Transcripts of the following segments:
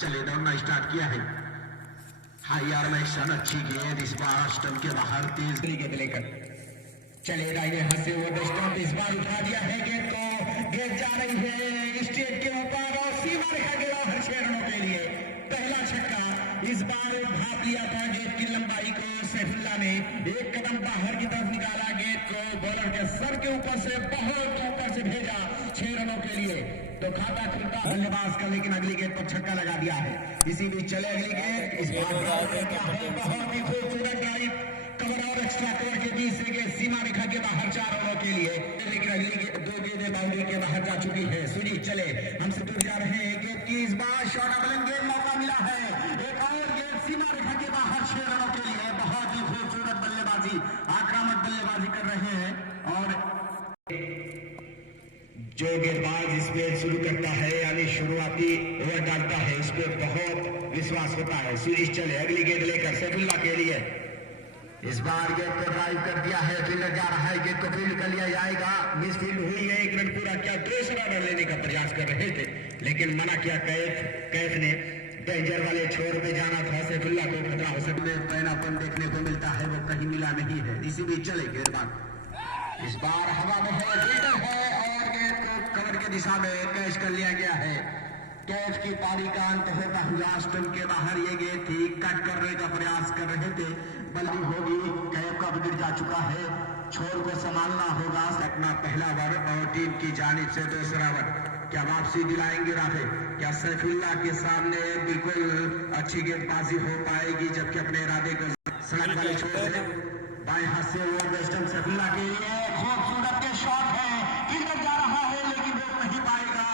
चले दौड़ना स्टार्ट किया है। हाई आर्मेशन अच्छी गेंद इस बार स्टंप के बाहर तेज गेंद लेकर चले दाहिने हाथ से वो स्टंप इस बार उठा दिया है गेंद को। गेंद जा रही है स्टेट के ऊपर और सीमा रेखा के बाहर 6 रनों के लिए पहला छक्का। इस बार भाप लिया था गेंद की लंबाई को सैफुल्ला ने, एक कदम बाहर की तरफ निकाला गेंद को, बॉलर के सर के ऊपर से बहुत ऊपर से भेजा 6 रनों के लिए। तो खाता खुलता बल्लेबाज का, लेकिन अगली गेंद पर छक्का लगा दिया है। इसी बीच चले अगली गेंद इस बार बहुत ही खूबसूरत ड्राइव कवर और एक्स्ट्रा कवर के बीच से गेंद सीमा रेखा के बाहर 4 रनों के लिए, लेकिन अगली 2 गेंदें बाउंड्री के बाहर जा चुकी है। सुजीत चले हमसे दूर जा रहे हैं क्योंकि इस बार शॉर्ट बॉलिंग गेंद मौका मिला है। एक और गेंद सीमा रेखा के बाहर 6 रनों के लिए। बहुत ही खूबसूरत बल्लेबाजी, आक्रामक बल्लेबाजी कर रहे हैं। और जो गेंदबाज इस पे शुरू करता है यानी शुरुआती ओवर डालता है, इस पे बहुत विश्वास होता है। सुजीत चले अगली गेंद लेकर सैफुल्ला के लिए, इस बार गेंद को ड्राइव कर दिया है, फील्डर जा रहा है, गेंद को फील्ड कर लिया जाएगा। मिस फील्ड हुई है, 1 रन पूरा किया, दूसरा रन लेने का प्रयास कर रहे थे लेकिन मना किया कैफ ने। डेंजर वाले छोर पे जाना था, सैफुल्ला को खतरा हो सकता है। पैनापन देखने को मिलता है, वो कहीं मिला नहीं है। इसी बीच चले गेंदबाज इस बार हवा में है, और गेंद को कवर के दिशा में कैच कर लिया गया है। कैच की पारी का अंत होता हुआ स्टंप के बाहर ये गेंद थी, कट करने का प्रयास कर रहे थे, बल्ली होगी, कैप का विकेट जा चुका है। छोर को संभालना होगा, अपना पहला ओवर और टीम की जानिब से दूसरा ओवर। क्या वापसी दिलाएंगे राफे? क्या सैफुल्ला के सामने बिल्कुल अच्छी गेंदबाजी हो पाएगी, जबकि अपने इरादे को सड़क वाले छोर से बाएं हाथ से वो वेस्टर्न सैफुल्ला के लिए खूबसूरत के शॉट है, फील्डर जा रहा है लेकिन रोक नहीं पाएगा,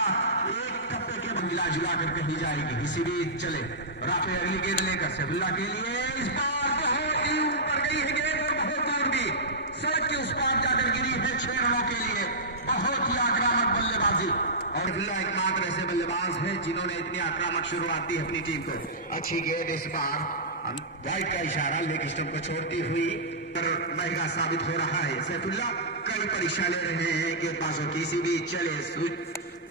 एक टप्पे के मिला जुला कर कहीं जाएगी। इसी बीच चले राफे अगली गेंद लेकर सैफुल्ला के लिए, इस बार बहुत ही ऊपर गई है गेंद और बहुत दूर भी सड़क के उस पार जाकर गिरी है 6 रनों के लिए। बहुत ही आक्रामक बल्लेबाजी, और एकमात्र ऐसे बल्लेबाज है जिन्होंने इतनी आक्रामक शुरुआत दी अपनी टीम को। अच्छी गेंद इस बार वाइड का इशारा लेग स्टंप को छोड़ती हुई महंगा साबित हो रहा है। सैफुल्ला कई परीक्षा ले रहे हैं गेंदबाजों की। इसी बीच चले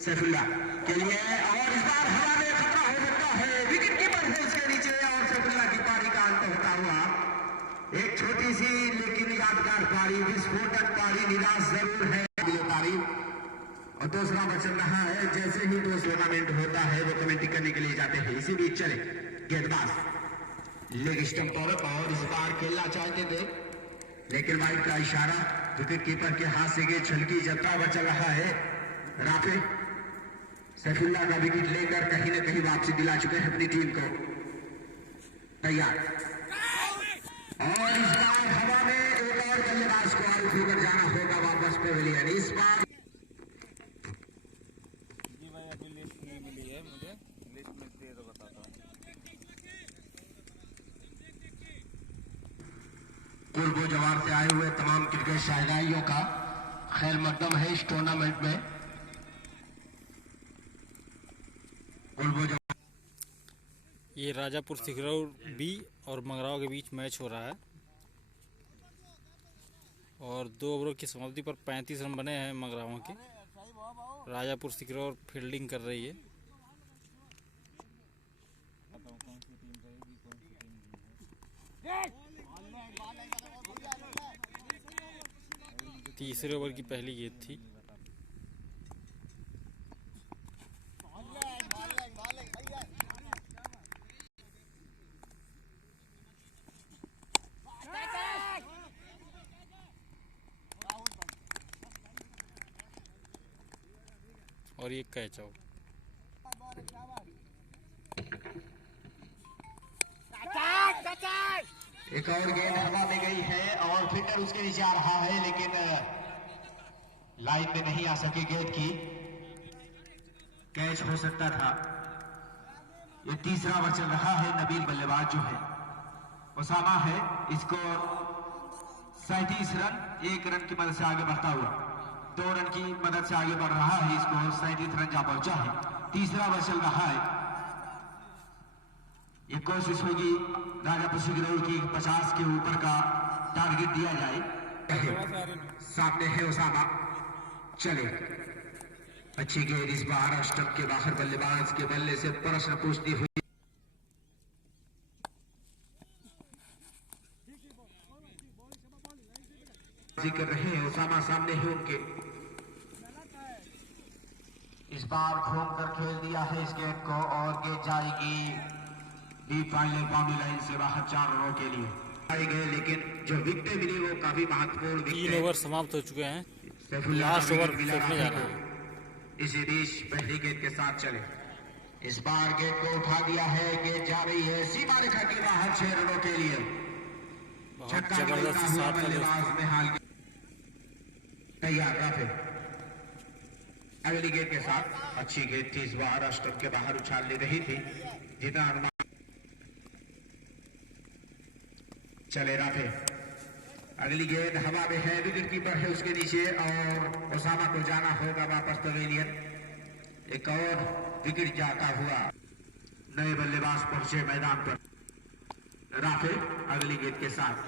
सैफुल्ला के लिए, और इस बार हवा में खतरा हो सकता है, विकेट कीपर है इसके नीचे, और सैफुल्ला की पारी का अंत होता हुआ एक छोटी सी लेकिन यादगार पारी, विस्फोटक पारी, निराश जरूर है तारीफ। और दूसरा बचल रहा है, जैसे ही दो टूर्नामेंट होता है वो कमेंट्री करने के लिए जाते हैं। इसी बीच चले गेंदबाज लेग स्टंप और इस बार खेलना चाहते थे लेकिन वाइड का इशारा, विकेट कीपर के हाथ से गेंद छलकी, जबता बचल रहा है। राफे सैफुल्ला का विकेट लेकर कहीं न कहीं वापसी दिला चुके हैं अपनी टीम को। तैयार, और इस बार हवा में एक और बल्लेबाज को आउट होकर जाना होगा वापस पेविलियन। इस बार कुर्बो जवार से आए हुए तमाम क्रिकेट शायदाइयों का खैर मकदम है इस टूर्नामेंट में। ये राजापुर सिकरौर बी और मंगराव के बीच मैच हो रहा है और 2 ओवरों की समाप्ति पर 35 रन बने हैं मंगरावों के। राजापुर सिकरौर फील्डिंग कर रही है। तीसरे ओवर की पहली गेंद थी। और ये कैच आउट। एक और गेंद हवा में गई है और फील्डर उसके नीचे आ रहा है लेकिन लाइन में नहीं आ सकी गेंद की, कैच हो सकता था। ये तीसरा ओवर चल रहा है। नबील बल्लेबाज जो है उसामा है, इसको 37 रन 1 रन की मदद से आगे बढ़ता हुआ 2 रन की मदद से आगे बढ़ रहा है। इसको 37 रन जा पहुंचा है। तीसरा ओवर चल रहा है। ये कोशिश होगी राजापुर सिकरौर की 50 के ऊपर का टारगेट दिया जाए। सामने है उसामा, चले अच्छी गेंद इस बार स्टंप के बाहर बल्लेबाज के बल्ले से प्रश्न पूछती हुई जिक्र रहे हैं उसामा सामने ही उनके। इस बार घूम कर खेल दिया है इस गेंद को और गेंद जाएगी डीप फाइनल बाउंड्री लाइन से बाहर 4 रनों के लिए आए गए, लेकिन जो विकेटें मिली वो काफी महत्वपूर्ण 3 ओवर समाप्त हो चुके हैं, लास्ट ओवर फेंकने जाना है। इसी बीच पहली गेंद के साथ चले। इस बार गेंद को उठा दिया है, गेंद जा रही है सीमा रेखा के बाहर 6 रनों के लिए। बहुत जबरदस्त साथ है दोस्तों। में हाल तैयार राफे अगली गेंद के साथ अच्छी गेंद थी, इस बार स्टंप के बाहर उछाल ले रही थी जितना अनुमान। चले राफे अगली गेंद हवा में है, विकेट कीपर है उसके नीचे और ओसामा को जाना होगा वापस पवेलियन। एक और विकेट जाता हुआ नए बल्लेबाज पहुंचे मैदान पर। राफे अगली गेंद के साथ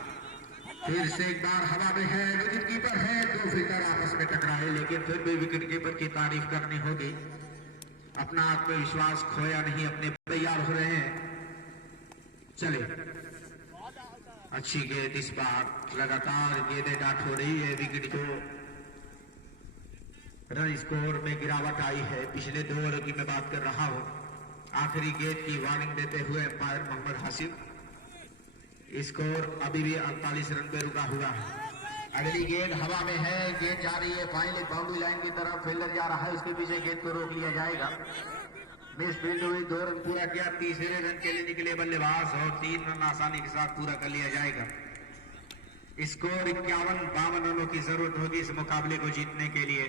फिर से एक बार हवा में है, विकेट कीपर है, 2 फील्डर आपस में टकराए, लेकिन फिर भी विकेट कीपर की तारीफ करनी होगी। अपना आत्मविश्वास खोया नहीं, अपने तैयार हो रहे हैं। चले अच्छी गेंद, इस बार लगातार गेंदें डाट हो रही है, विकेट को रन स्कोर में गिरावट आई है। पिछले 2 ओवर की मैं बात कर रहा हूं। आखिरी गेंद की वार्निंग देते हुए अंपायर मोहम्मद हासिफ, स्कोर अभी भी 48 रन पे रुका हुआ है। अगली गेंद हवा में है, गेंद जा रही है फाइनल बाउंड्री लाइन की तरफ, फील्डर जा रहा है, उसके पीछे गेंद को रोक लिया जाएगा। मिस फील्ड हुई, 2 रन पूरा किया, तीसरे रन के लिए निकले बल्लेबाज और 3 रन आसानी के साथ पूरा कर लिया जाएगा। स्कोर 51-52 रनों की जरूरत होगी इस मुकाबले को जीतने के लिए।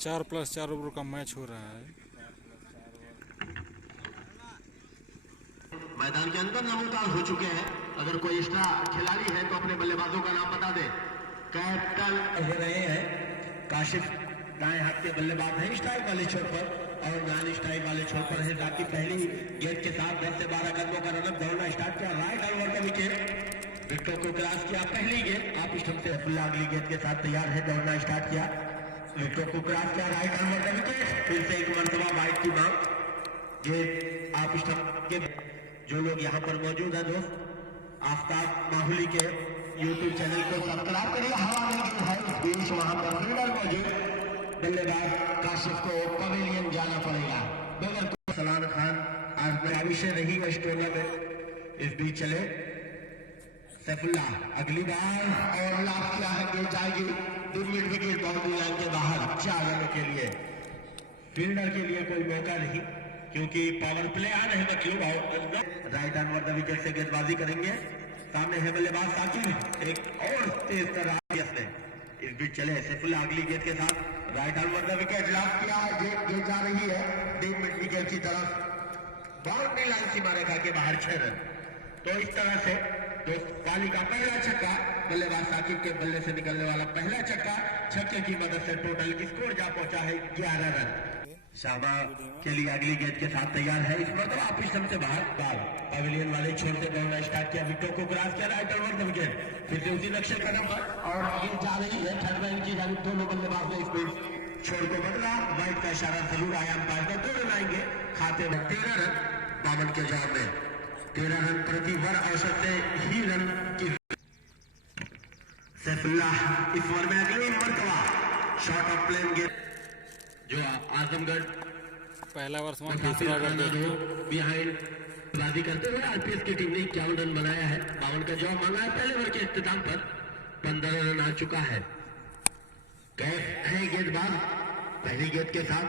4+4 ओवर का मैच हो रहा है। मैदान के अंदर नामोताज हो चुके हैं। अगर कोई एक्स्ट्रा खिलाड़ी है तो अपने बल्लेबाजों का नाम बता दे। कैप्टन हो रहे हैं काशिफ, दाएं हाथ के बल्लेबाज हैं स्ट्राइक वाले छोर पर, और नॉन स्ट्राइक वाले छोर पर है जाकि पहली गेंद के साथ 10 से 12 कदमों का रनअप दौड़ना स्टार्ट किया। राइट ओवर का विकेट विकेटों को क्रॉस किया। पहली गेंद आप स्टंप से अगली गेंद के साथ तैयार है, दौड़ना स्टार्ट किया, विकेटों को क्रॉस किया। राइट ओवर का विकेट, फिर से एक मरतबा बाइट की मांग। गेंद आप स्टंप के जो लोग यहाँ पर मौजूद हैं दोस्त, आफ्ताब माहुली के यूट्यूब चैनल को सब्सक्राइब करिए। हवा में है इस बीच वहां पर फील्डर मौजूद, बल्लेबाज काशिफ को पवेलियन जाना पड़ेगा। बगल सलाम खान आज मेरा विषय नहीं है इस टूर्नामेंट में। इस बीच चले सैफुल्ला अगली बार और लाभ किया है, गेंद जाएगी मिड विकेट बाउंड्री लाइन के बाहर 4 रनों के लिए। फील्डर के लिए कोई मौका नहीं क्योंकि पावर प्ले आ रहे मतलब। राइट हैंड द विकेट से गेंदबाजी करेंगे। सामने है बल्लेबाज साकिब, एक और तेज कर रहा है इसने। इस बीच चले सैफुल्ला अगली गेंद के साथ, right hand the wicket lock किया, गेंद जा रही है डीप मिड विकेट की तरफ, बाउंड्री लाइन सीमा रेखा के बाहर 6 रन। तो इस तरह से दोस्त पाली का पहला छक्का, बल्लेबाज साकिब के बल्ले से निकलने वाला पहला छक्का, छक्के की मदद से टोटल स्कोर जा पहुंचा है 11 रन। शाबा के लिए अगली गेंद के साथ तैयार है, इस मतलब आप स्टंप से बाहर पवेलियन वाले छोर से दौड़ना स्टार्ट किया, विकेटों को क्रॉस किया, राइट ओवर द विकेट, फिर से उसी नक्शे कदम पर और गेंद जा रही है थर्ड मैन की जानिब। दोनों बल्लेबाज ने स्पीड छोर को बदला, वाइट का इशारा जरूर आया अंपायर का। 2 रन आएंगे खाते में, 13 रन 52 के जवाब में, 13 रन प्रति ओवर औसत से ही रन की। सैफुल्ला इस ओवर में अगली मरतबा शॉट ऑफ प्लेन गेंद जो आजमगढ़ पहला ओवर समाप्त, दूसरा ओवर दोस्तों बिहाइंड बाजी करते हुए आरपीएस की टीम ने 51 रन बनाया है। 52 का जवाब मांगा है पहले ओवर के इख्तिताम पर, 15 रन आ चुका है। कैफ है गेंदबाज, पहली गेंद के साथ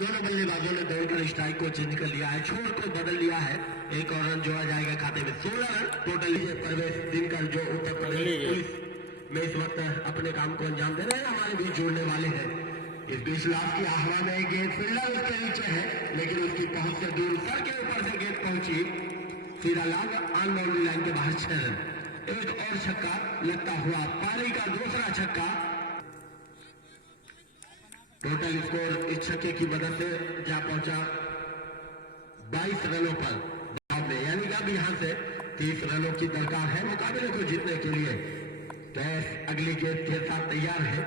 दोनों बल्लेबाजों ने दौड़कर स्ट्राइक को चेंज कर लिया है, छोर को बदल लिया है। एक और रन जोड़ा जाएगा खाते में, 16 रन टोटल। परवेश दिनकर जो उत्तर प्रदेश पुलिस में इस वक्त अपने काम को अंजाम दे रहे हैं, हमारे बीच जुड़ने वाले हैं। इस बीच लाभ की आह्वान है, गेंद फील्डर उसके नीचे है लेकिन उसकी पहुंच से दूर, सर के ऊपर से गेंद पहुंची, सीधा लाभ ऑन बाउंड्री लाइन के बाहर 6 रन। एक और छक्का लगता हुआ पारी का दूसरा छक्का। टोटल स्कोर इस छक्के की मदद से जा पहुंचा 22 रनों पर में, यानी कि अब यहां से 30 रनों की दरकार है मुकाबले को जीतने के लिए। कैफ अगली गेंद के साथ तैयार है,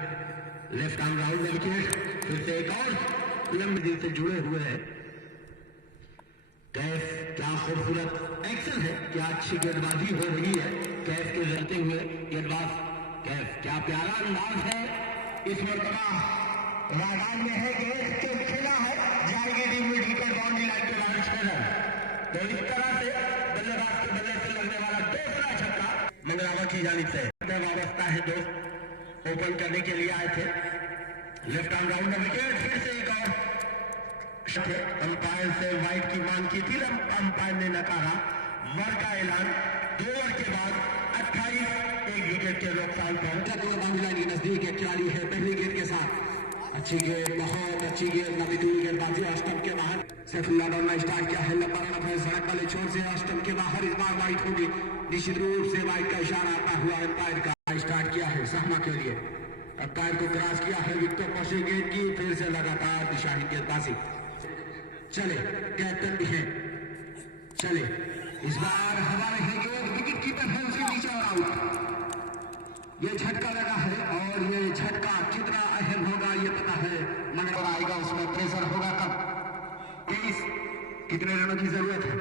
लेफ्ट आर्म राउंड विकेट, फिर से एक और लंबे दिन से जुड़े हुए हैं। कैफ क्या खूबसूरत एक्शन है, क्या अच्छी गेंदबाजी हो रही है कैफ के जलते हुए गेंदबाज कैफ, क्या प्यारा अंदाज है इस मरतबा मैदान में है। गेंद जो खेला है जाएगी टीम में ढीकर बाउंड्री लाइन के बाहर 6 रन। तो इस तरह से बल्लेबाज के बल्ले से लगने वाला दूसरा छक्का मंगलावा की जानिब से वाबस्ता है दोस्त, ओपन करने के लिए आए थे। लेफ्ट आर्म राउंड विकेट, फिर से एक और अंपायर से वाइड की मांग की थी, अंपायर ने नकारा। वर का ऐलान 2 ओवर के बाद 28 एक विकेट के नुकसान पर बाउंड्री लाइन के नजदीक एक खिलाड़ी है पहली गेंद के साथ। अच्छी गेंद, बहुत अच्छी गेंद, नबीतुल गेंदबाजी स्टंप के बाहर। सैफुल्लाह दौड़ना स्टार्ट किया है, लंबा रन है सड़क वाले छोर से स्टंप के बाहर, इस बार वाइड होगी। निश्चित रूप से वाइड का इशारा आता हुआ अंपायर का स्टार्ट किया है सहमा के लिए। अंपायर को क्रॉस किया है, विकेट पहुंची गेंद की, फिर से लगातार दिशाहीन गेंदबाजी। चले कैप्टन भी है, चले इस बार हमारे विकेट कीपर है उसके नीचे और आउट। ये झटका लगा है और ये झटका कितना अहम होगा ये पता है, मगर आएगा उसमें प्रेशर होगा कब। 23 कितने रनों की जरूरत है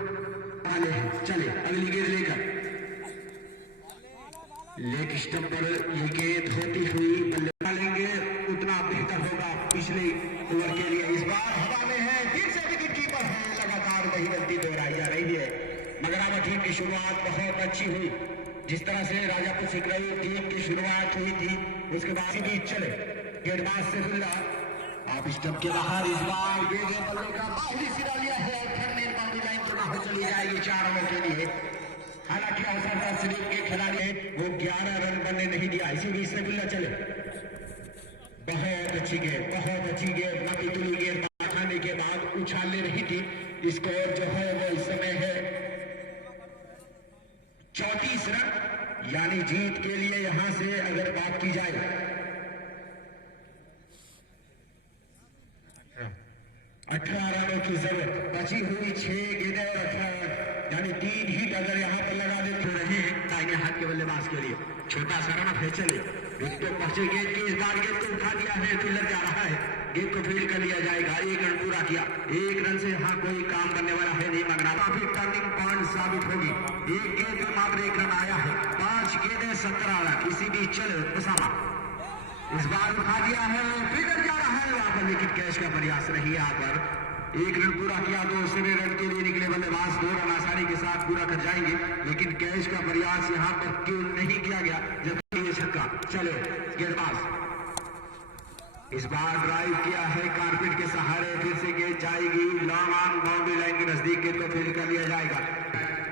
वाले हैं। चले अगली गेंद लेकर लेग स्टंप पर ये गेंद होती हुई बल्ले डालेंगे, उतना बेहतर होगा पिछले ओवर के लिए। इस बार हवा में है, फिर से विकेट कीपर है, लगातार वही गलती दोहराई जा रही है। मगरावा टीम की शुरुआत बहुत अच्छी हुई, जिस तरह से राजापुर सिकरई टीम की शुरुआत हुई थी उसके बाद भी चले गेंदबाज सैफुल्लाह आप स्टंप के बाहर। इस बार गेंद बल्ले का बाहरी सिरा लिया है, बाउंड्री लाइन के बाहर चली जाएगी 4 रनों के लिए। हालांकि औसत शरीफ के खिलाड़ी है वो 11 रन बनने नहीं दिया, इसी बीच सैफुल्लाह चले। बहुत अच्छी गेंद, बहुत अच्छी गेंद, नबीतुल गेंद खाने के बाद उछालने रही थी। स्कोर जो है वो इस समय है 34 रन, यानी जीत के लिए यहां से अगर बात की जाए 18 रनों की जरूरत, बची हुई 6 गेंदें और 18 यानी 3 हिट अगर यहां पर लगा देते रहे दाहिने हाथ के बल्लेबाज के लिए छोटा सा रन है। चले विकेट पहुंचे गेंद की, इस बार गेंद को उठा दिया है, फील्डर जा रहा है, गेंद को फील्ड कर लिया जाएगा। 1 रन पूरा किया, 1 रन से यहाँ कोई काम बनने वाला है नहीं। मगर काफी टर्निंग पॉइंट साबित होगी। 1 गेंद में मात्र 1 रन आया है, 5 गेंदें 17 रन। इसी बीच चले उसामा इस बार उठा दिया है, फील्डर जा रहा है वहां पर, लेकिन कैच का प्रयास नहीं। यहाँ पर 1 रन पूरा किया, 2 रन के लिए निकले बल्लेबाज 2 रन आसानी के साथ पूरा कर जाएंगे, लेकिन कैच का प्रयास यहाँ पर क्यों नहीं किया गया जबकि ये छक्का। चले गेंदबाज इस बार ड्राइव किया है कारपेट के सहारे, फिर से गेंद जाएगी लॉन्ग ऑन बाउंड्री लाइन के नजदीक, गेंद को फील्ड कर लिया जाएगा।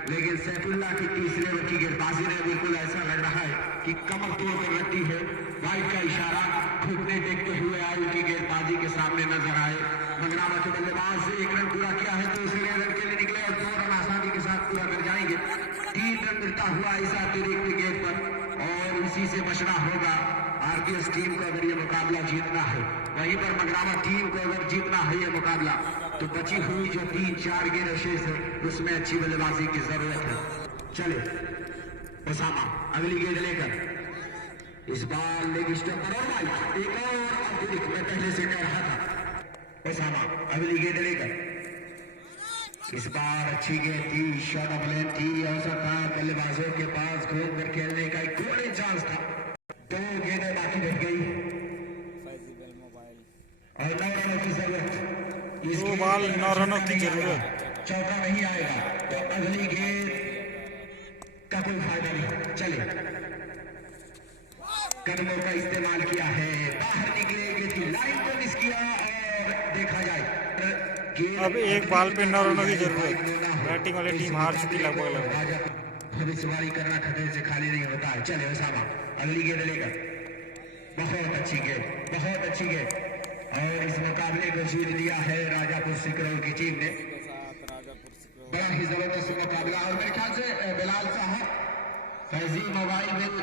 लेकिन सैफुल्लाह की तीसरे ओवर की गेंदबाजी ने बिल्कुल ऐसा लग रहा है कि कमर तोड़ कर रखती है। वाइड का इशारा घुटने देखते हुए आयु की गेंदबाजी के सामने नजर आए। मंगरावा के बल्लेबाज से 1 रन पूरा किया है, 2 रन के लिए निकले और 2 रन आसानी के साथ पूरा कर जाएंगे। 3 रन मिलता हुआ इस अतिरिक्त गेंद पर और इसी से बचना होगा आरपीएस टीम को अगर ये मुकाबला जीतना है। वहीं पर मंगरावा टीम को अगर जीतना है ये मुकाबला तो बची हुई जो 3-4 गेंदें शेष है उसमें अच्छी बल्लेबाजी की जरूरत है। चले उसामा अगली गेंद लेकर इस बार लेग स्टंप पर और वाइड, एक और अतिरिक्त मैं पहले से कह रहा था। उसामा अगली गेंद लेकर इस बार अच्छी गेंद थी, शॉट ऑफ लेंथ थी, अवसर था बल्लेबाजों के पास घूम कर खेलने का एक गोल्डन चांस था। 2 गेंदें बाकी रह गई और 9 रनों की जरूरत। 2 बॉल 9 रनों की जरूरत, चौका नहीं आएगा तो अगली गेंद का कोई फायदा नहीं। चले कदमों का इस्तेमाल किया है, बाहर निकले गेंद की लाइन को मिस किया और देखा जाए अब 1 बॉल पे 9 रनों की जरूरत। बैटिंग वाली टीम हार चुकी लगभग। भविष्यवाणी करना खतरे से खाली नहीं होता है। चले उसामा अगली गेंद लेकर, बहुत अच्छी गेंद, बहुत अच्छी गेंद और इस मुकाबले को जीत लिया है राजापुर सिकरौल की टीम ने। बड़ा ही जबरदस्त मुकाबला और मेरे ख्याल से बिलाल साहब फैजी मोबाइल बिल